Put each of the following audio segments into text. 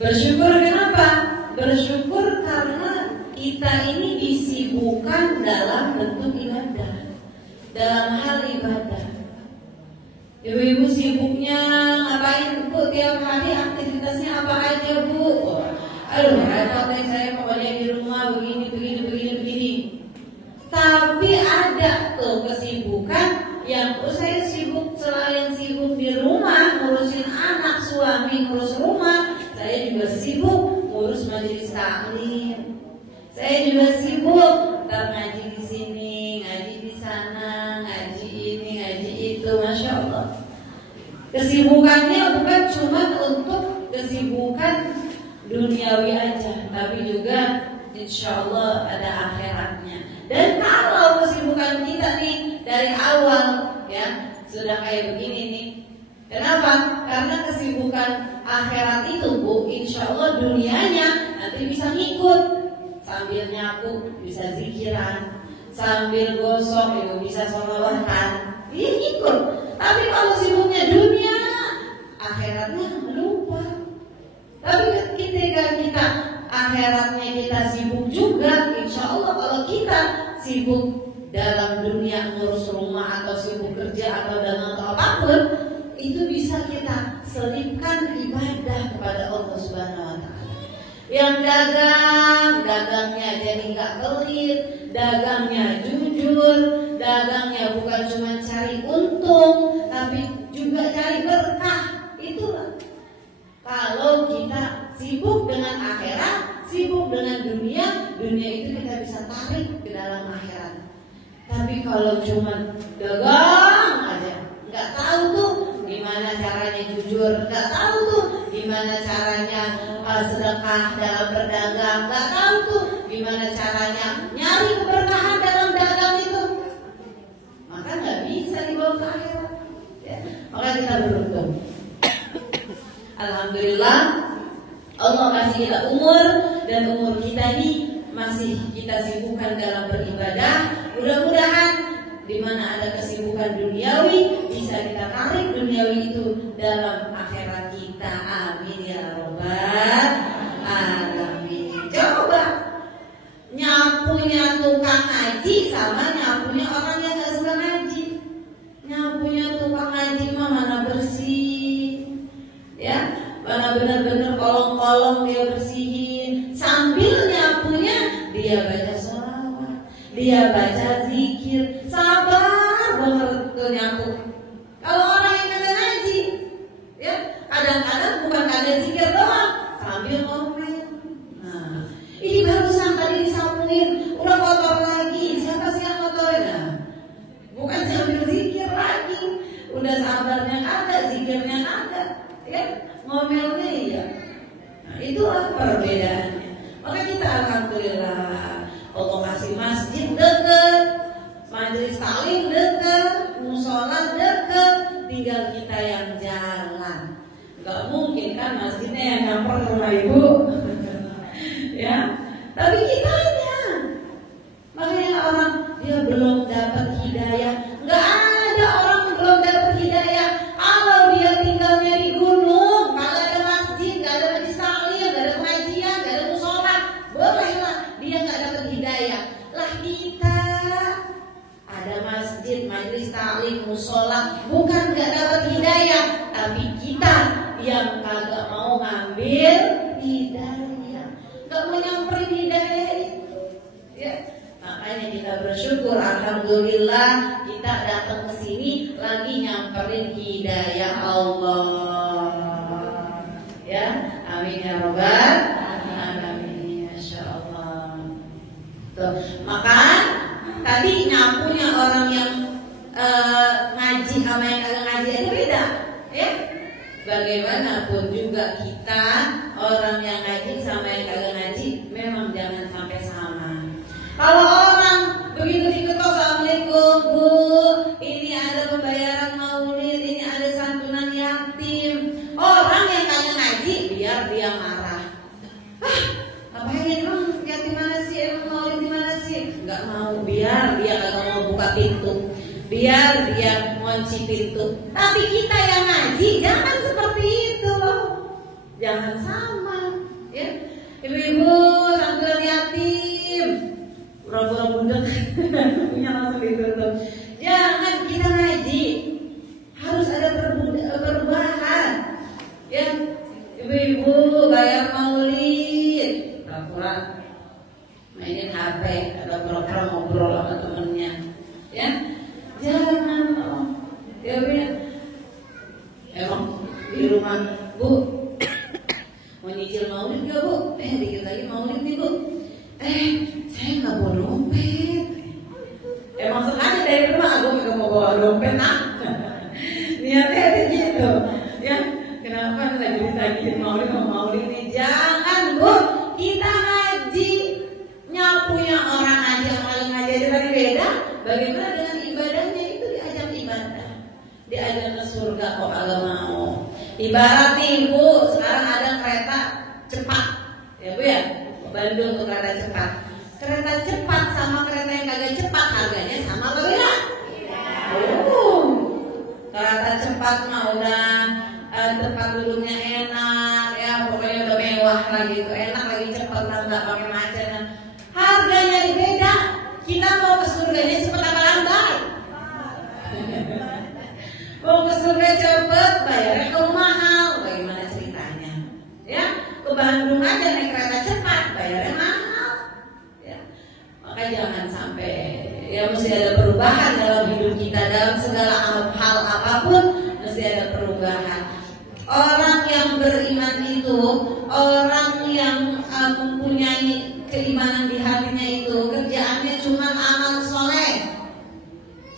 Bersyukur kenapa? Bersyukur karena kita ini disibukkan dalam bentuk ibadah, dalam hal ibadah. Ibu-ibu sibuknya ngapain Bu? Tiap hari aktivitasnya apa aja Bu? Aduh, repot deh saya pokoknya di rumah begini. Tapi ada tuh kesibukan yang saya sibuk, selain sibuk di rumah ngurusin anak, suami ngurus rumah, saya juga sibuk ngurus majelis taklim. Saya juga sibuk ngaji di sini, ngaji di sana, ngaji ini, ngaji itu, masya Allah. Kesibukannya bukan cuma untuk kesibukan duniawi aja, tapi juga insya Allah ada akhiratnya. Dan kalau kesibukan kita nih dari awal ya sudah kayak begini nih, kenapa? Karena kesibukan akhirat itu Bu, insya Allah dunianya nanti bisa ngikut. Sambil nyapu bisa zikiran, sambil gosok ibu bisa sholawatan, dia ikut. Tapi kalau sibuknya dunia, akhiratnya lupa. Tapi ketika kita akhiratnya kita sibuk juga, insya Allah kalau kita sibuk dalam dunia ngurus rumah atau sibuk kerja atau dengan apapun, itu bisa kita selipkan ibadah kepada Allah Subhanahu Wa Taala. Yang dagangnya jadi nggak pelit, dagangnya jujur, dagangnya bukan cuma cari untung, tapi juga cari berkah. Itulah kalau kita sibuk dengan akhirat, sibuk dengan dunia itu kita bisa tarik ke dalam akhirat. Tapi kalau cuma dagang aja, nggak tahu tuh gimana caranya jujur, nggak tahu tuh gimana caranya sedekah dalam berdagang, nggak tahu tuh gimana caranya nyari keberkahan dalam dagang itu, maka nggak bisa dibawa ke akhirat ya. Maka kita beruntung, alhamdulillah Allah kasih kita umur, dan umur kita ini masih kita sibukkan dalam beribadah. Mudah-mudahan di mana ada kesibukan duniawi bisa kita tarik duniawi itu dalam akhirat kita. Amin ya robbal alamin. Coba nyapunya tukang ngaji sama nyapunya orang yang nggak suka ngaji. Nyapunya tukang ngaji mah mana bersih, ya, mana benar-benar kolong-kolong dia bersihin. Sambil nyapunya dia baca sholawat, dia baca zikir, sabar banget ke nyapu. Kalau orang yang kagak ngaji, ya kadang-kadang bukan kagak zikir doang, sambil ngomel. Nah, ini barusan tadi disapuin, udah kotor lagi. Siapa sih yang kotorin? Nah, bukan sambil zikir lagi, udah sabarnya kagak, zikirnya kagak, ya ngomelnya ya. Nah, itulah perbedaannya. Maka kita alhamdulillah Allah kasih masjid dekat, majelis taklim dekat, musola dekat, tinggal kita yang jalan. Gak mungkin kan masjidnya yang nyamper ke rumah ibu ya, tapi kitanya. Makanya orang dia belum dapat hidayah. Gak ada orang belum dapat hidayah kalau dia tinggalnya di gunung, gak ada masjid, gak ada majelis taklim, gak ada pengajian, gak ada musola, bolehlah dia gak dapat hidayah. Lah kita ada masjid, majelis taklim, musola, bukan gak dapat hidayah, tapi kita yang kagak mau ngambil hidayah, gak mau nyamperin hidayah itu ya. Makanya kita bersyukur, alhamdulillah kita datang ke sini lagi nyamperin hidayah Allah ya. Amin ya robbal alamin. Masya Allah. Tuh, maka tadi nyapunya orang yang ngaji sama yang kagak ngaji aja beda ya. Bagaimanapun juga kita orang yang ngaji sama yang kagak ngaji memang jangan sampai sama. Kalau orang begitu diketok, assalamualaikum Bu, ini ada pembayaran maulid, ini ada santunan yatim. Orang yang kagak ngaji biar dia marah. Ngapain emang yatim mana sih, emang maulid di mana sih? Enggak mau, biar dia kagak mau buka pintu, biar dia ngunci pintu. Tapi kita yang ngaji jangan seperti itu, jangan sama. Ya, ibu-ibu santunan yatim, pura-pura budak, punya langsung ditutup. Jangan kita ngaji, harus ada perubahan. Ya, ibu-ibu bayar maulid, pura-pura mainin HP atau pura-pura ngobrol sama temennya. Ya, jangan ya, emang di rumah Bu mau nyicil maulid gak Bu? Dikit lagi maulid nih Bu. Saya nggak bawa dompet. Emang sengaja dari rumah aku nggak mau bawa dompet niatnya ada gitu. Ya, kenapa lagi ditagih maulid nih? Jangan Bu, kita ngaji, nyapunya orang aja ngaji tadi beda. Bagaimana dengan ibadahnya? Itu diajak ibadah, diajak ke surga kok Allah mau. Ibarat nih Bu, sekarang ada kereta cepat, ya Bu ya, Bandung tuh kereta cepat. Kereta cepat sama kereta yang kagak cepat harganya sama atau beda? Kereta cepat mah udah tempat duduknya enak, ya pokoknya udah mewah lagi, tuh enak lagi, cepat nggak pakai macet. Harganya beda. Kita mau ke surganya cepat apa lambat? Mau ke surga cepet, bayarnya ke mahal. Bagaimana ceritanya? Ya, ke Bandung aja naik kereta cepat, bayarnya mahal. Ya, maka jangan sampai, ya mesti ada perubahan dalam hidup kita, dalam segala hal apapun mesti ada perubahan. Orang yang beriman itu, orang yang mempunyai keimanan di hatinya itu, kerjaannya cuma amal soleh.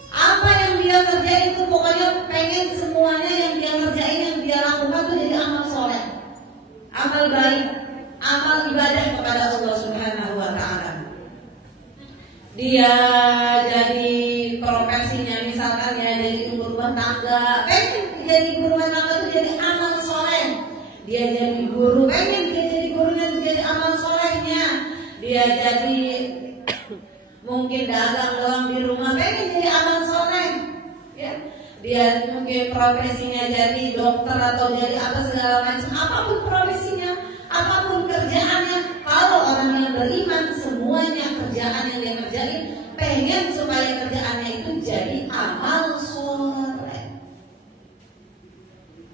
Apa yang dia kerjain itu pokoknya pengen semuanya yang dia kerjain, yang dia lakukan itu jadi amal soleh, amal baik, amal ibadah kepada Allah Subhanahu wa Ta'ala. Dia jadi profesinya misalkan ya jadi ibu rumah tangga, pengen jadi ibu rumah tangga itu jadi amal soleh. Dia jadi guru, pengen dia jadi gurunya itu jadi amal solehnya. Dia jadi mungkin dagang doang di rumah, pengen jadi amal soleh. Ya, dia mungkin profesinya jadi dokter atau jadi apa segala macam, apapun profesinya, apapun kerjaannya. Kalau orang yang beriman, semuanya kerjaan yang dia kerjain pengen supaya kerjaannya itu jadi amal soleh.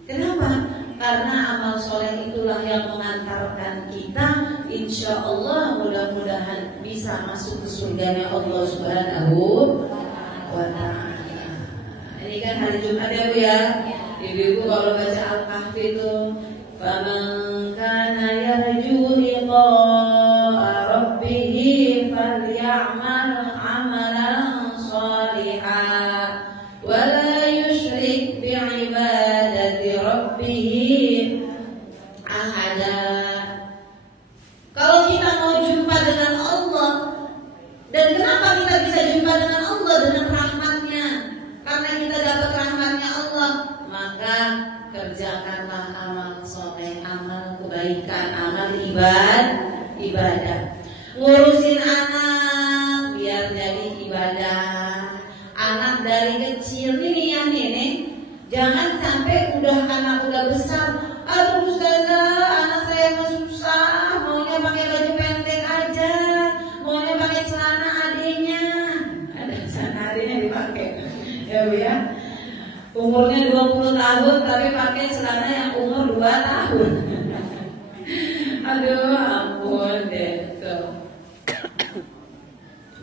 Kenapa? Karena amal soleh itulah yang mengantarkan kita, insya Allah mudah-mudahan bisa masuk ke surganya Allah Subhanahu wa Ta'ala. Ini kan hari Jumat ya Bu ya. Ibu-ibu kalau baca Al-Kahfi itu, faman kana yarju liqa'a rabbih falyamal amalan shalihan wa la yusyrik bi'ibadati rabbih ahada. Kalau kita mau jumpa dengan Allah, dan kenapa kita bisa jumpa dengan Allah? Dengan rahmatnya. Karena kita dapat rahmatnya Allah, maka kerjakanlah amal soleh, amal kebaikan, amal ibadah. Ngurusin anak biar jadi ibadah. Anak dari kecil ini yang ini, jangan sampai anak udah besar, aduh ustazah, anak saya mah susah, maunya pakai baju pendek aja, maunya pakai celana adiknya. Ada celana adiknya dipakai, ya Bu ya. Umurnya 20 tahun tapi pakai celana yang umur 2 tahun. Aduh ampun deh tuh.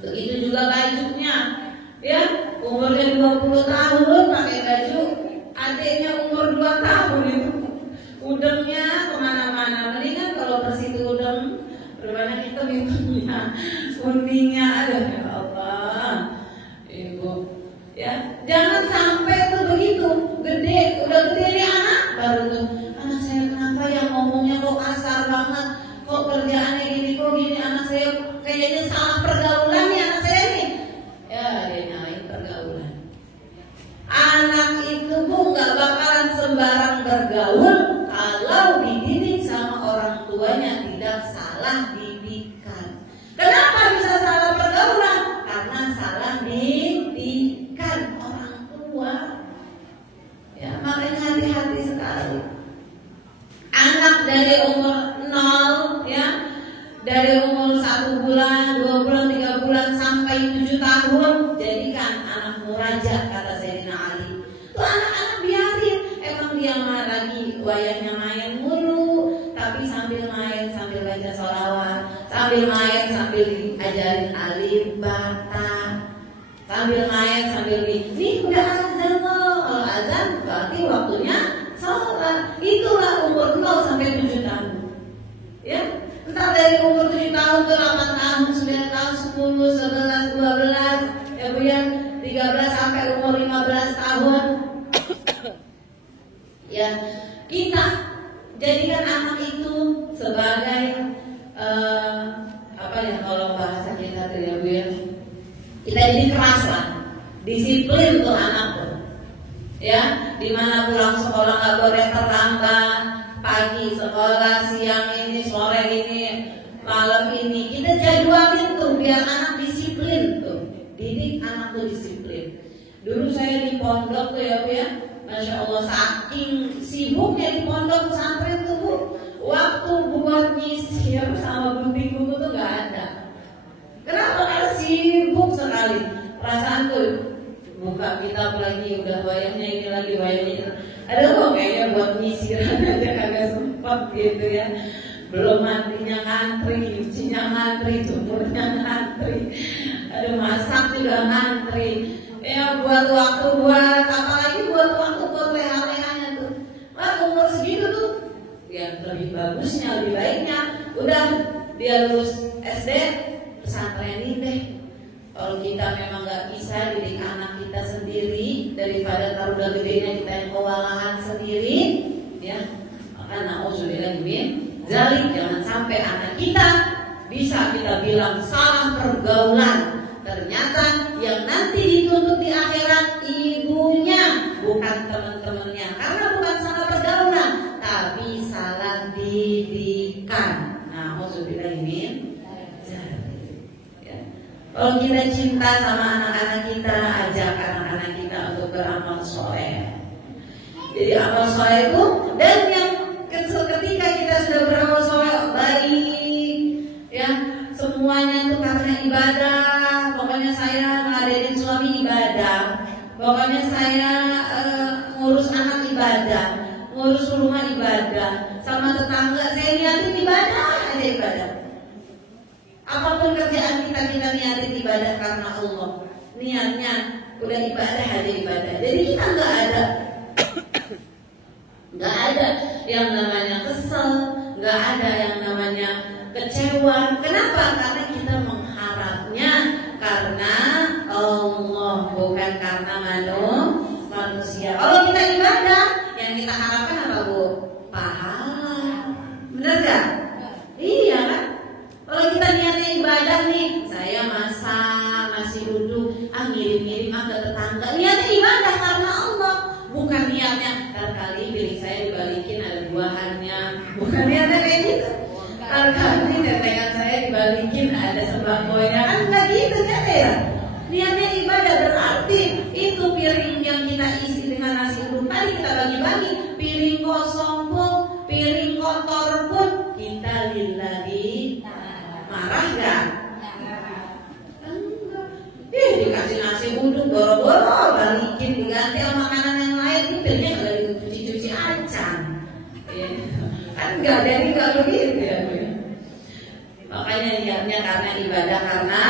Begitu juga bajunya, ya, umurnya 20 tahun pakai baju, adiknya umur 2 tahun itu udangnya kemana-mana. Mendingan kalau bersih udang berwarna hitam itunya, kuningnya, aduh ya Allah, Ibu, ya jangan sampai tuh begitu udah gede nih anak baru tuh, anak saya kenapa ya ngomongnya kok kasar banget, kok kerjaannya gini, kok gini, anak saya kayaknya salah pergaulan nih anak saya nih. Ya dia nyalain pergaulan. Anak itu Bu gak bakalan sembarang bergaul kalau dididik sama orang tuanya tidak salah didikan. Kenapa bisa salah pergaulan? Karena salah didikan orang tua. Ya makanya hati-hati sekali. Anak dari umur 0 dari umur 1 bulan, 2 bulan, 3 bulan sampai 7 tahun, jadikan anakmu raja, kata Sayyidina Ali. Tuh anak-anak biarin, emang dia mah lagi wayahnya main mulu, tapi sambil main sambil baca sholawat, sambil main sambil diajarin alif bata, sambil main sambil ini udah azan loh. Kalau azan berarti waktunya sholat. Itulah umur 0 sampai 7 tahun. Ya, entah dari umur 7 tahun ke 8 tahun, 9 tahun, 10, 11, 12, ya Bu ya, 13 sampai umur 15 tahun. Ya, kita jadikan anak itu sebagai apa ya kalau bahasa kita tuh ya Bu ya, kita jadi keras lah, disiplin tuh anak tuh. Ya, dimana pulang sekolah nggak boleh terlambat, pagi sekolah, siang ini, sore ini, malam ini, kita jadwalin tuh biar anak disiplin tuh, didik anak tuh disiplin. Dulu saya di pondok tuh ya Bu ya, Masya Allah saking sibuknya di pondok pesantren tuh Bu, waktu buat nyisir sama gunting buku tuh nggak ada. Kenapa? Karena sibuk sekali. Perasaan tuh buka kitab lagi, udah wayahnya ini lagi, wayahnya itu. Aduh kok kayaknya buat nyisiran aja kagak sempat gitu ya. Belum mandinya ngantri, nyucinya ngantri, jemurnya ngantri. Aduh masak juga ngantri. Ya buat waktu buat apalagi buat waktu buat leha-lehanya tuh. Wah umur segitu tuh yang lebih bagusnya, lebih baiknya udah dia lulus SD pesantrenin deh. Kalau kita memang nggak bisa didik anak kita sendiri, daripada taruh udah gedenya kita yang kewalahan sendiri, ya maka na'udzubillah min dzalik, jangan sampai anak kita bisa kita bilang salah pergaulan. Ternyata yang nanti dituntut di akhirat ibunya, bukan teman-temannya, karena bukan salah pergaulan, tapi salah didikan. Na'udzubillah min dzalik. Kalau kita cinta sama anak-anak kita, ajak anak-anak kita untuk beramal soleh. Jadi amal soleh itu, dan yang ketika kita sudah beramal soleh baik, ya semuanya itu karena ibadah. Pokoknya saya ngadain suami ibadah, pokoknya saya ngurus anak ibadah, ngurus rumah ibadah, sama tetangga saya niatin ibadah, ada ibadah. Apapun kerjaan kita niatin ibadah karena Allah. Niatnya udah ibadah, aja ibadah. Jadi kita nggak ada yang namanya kesel, nggak ada yang namanya kecewa. Kenapa? Karena kita mengharapnya karena Allah, bukan karena manusia. Kalau kita ibadah, yang kita harapkan apa Bu? Pahala. Benar gak? Iya kan? Kalau kita niatnya ibadah nih, saya masak, masih duduk, ngirim-ngirim ke tetangga. Niatnya ibadah karena Allah, bukan niatnya kali piring saya dibalikin ada buahannya. Bukan niatnya kayak gitu. Kali tetengan saya dibalikin ada sembakonya. Kan enggak gitu kan ya? Niatnya ibadah berarti itu piring yang kita isi dengan nasi uduk tadi kita bagi-bagi, piring kosong pun, piring kotor pun kita lillahi. Marah gak? Enggak. Dikasih nasi uduk boro-boro balikin diganti sama makanan yang lain, ini pilihnya kalau dicuci-cuci acan. Kan enggak, jadi enggak begitu ya. Makanya niatnya karena ibadah karena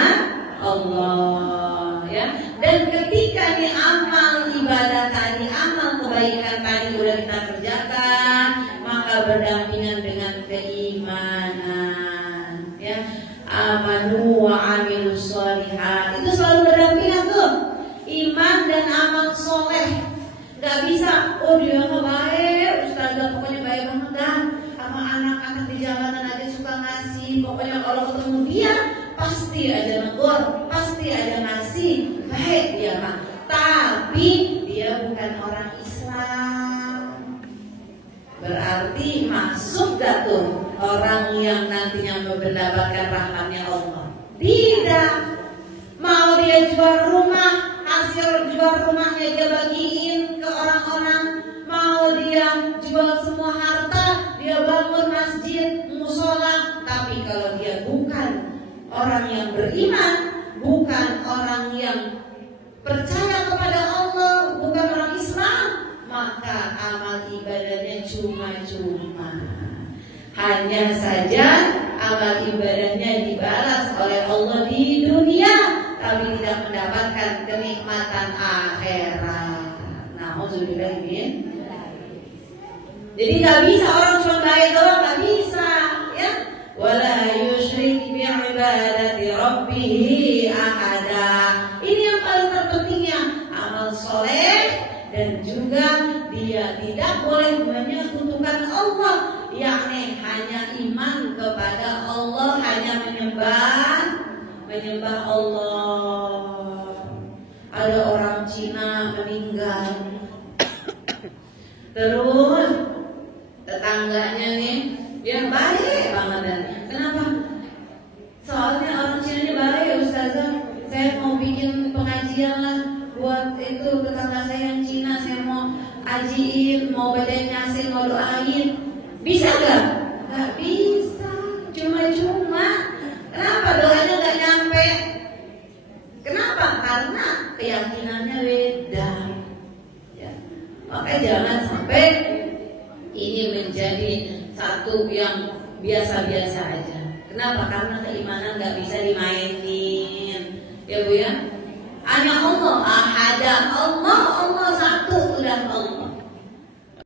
Allah ya. Dan ketika nih amal ibadah tadi, amal kebaikan tadi udah kita kerjakan, maka berdampingan dengan keimanan ya. Amanu wa amilus sholihat, itu selalu berdampingan tuh, iman dan amal soleh. Gak bisa, oh dia mah baik, ustazah pokoknya baik banget dan sama anak-anak di jalanan aja suka ngasih. Pokoknya kalau ketemu dia pasti aja negur, pasti aja ngasih, baik dia mah. Tapi dia bukan orang Islam. Berarti masuk gak tuh orang yang nantinya mendapatkan rahmatnya Allah? Tidak. Mau dia jual rumah, hasil jual rumahnya dia bagiin ke orang-orang. Mau dia jual semua harta, dia bangun masjid, musola. Tapi kalau dia orang yang beriman, bukan orang yang percaya kepada Allah, bukan orang Islam, maka amal ibadahnya cuma-cuma. Hanya saja amal ibadahnya dibalas oleh Allah di dunia, tapi tidak mendapatkan kenikmatan akhirat. Nauzubillah min. Jadi nggak bisa orang cuma baik doang, nggak bisa, ya. Wala yusyrik bi'ibadati rabbih ahada. Ini yang paling terpentingnya, amal soleh, dan juga dia tidak boleh menyekutukan Allah, yakni hanya iman kepada Allah, hanya menyembah Allah. Ada orang Cina meninggal, terus tetangganya nih, dia baik banget dan kenapa? Soalnya orang Cina ini baik, Ustazah. Saya mau bikin pengajian lah buat itu tetangga saya yang Cina. Saya mau ajiin, mau bacain Yasin, mau doain. Bisa gak? Gak bisa, cuma-cuma. Kenapa doanya gak nyampe? Kenapa? Karena keyakinannya beda, ya. Makanya jangan sampai ini menjadi satu yang biasa-biasa aja. Kenapa? Karena keimanan gak bisa dimainin, ya Bu ya. Hanya Allah ahada, Allah satu, udah Allah.